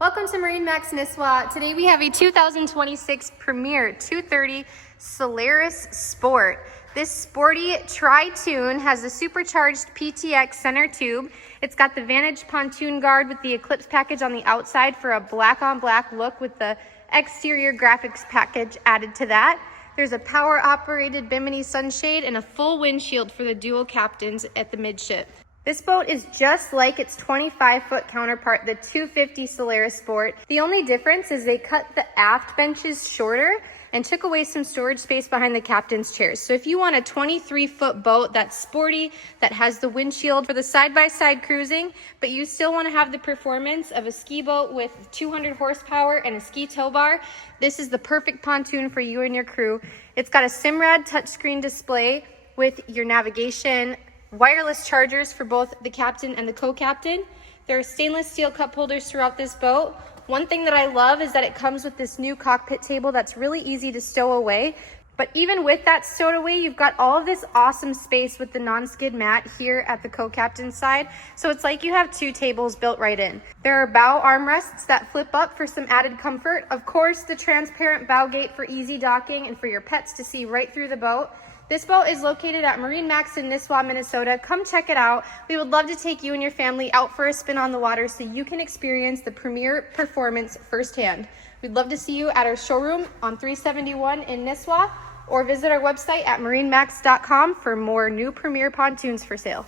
Welcome to MarineMax Nisswa. Today we have a 2026 Premier 230 Solaris Sport. This sporty Tritoon has a supercharged PTX center tube. It's got the Vantage pontoon guard with the Eclipse package on the outside for a black on black look with the exterior graphics package added to that. There's a power operated bimini sunshade and a full windshield for the dual captains at the midship. This boat is just like its 25-foot counterpart, the 250 Solaris Sport. The only difference is they cut the aft benches shorter and took away some storage space behind the captain's chairs. So if you want a 23-foot boat that's sporty, that has the windshield for the side-by-side cruising, but you still want to have the performance of a ski boat with 200 horsepower and a ski tow bar, this is the perfect pontoon for you and your crew. It's got a Simrad touchscreen display with your navigation, wireless chargers for both the captain and the co-captain. There are stainless steel cup holders throughout this boat. One thing that I love is that it comes with this new cockpit table that's really easy to stow away. But even with that stowed away, you've got all of this awesome space with the non-skid mat here at the co-captain's side. So it's like you have two tables built right in. There are bow armrests that flip up for some added comfort. Of course, the transparent bow gate for easy docking and for your pets to see right through the boat. This boat is located at MarineMax in Nisswa, Minnesota. Come check it out. We would love to take you and your family out for a spin on the water so you can experience the premier performance firsthand. We'd love to see you at our showroom on 371 in Nisswa, or visit our website at marinemax.com for more new Premier pontoons for sale.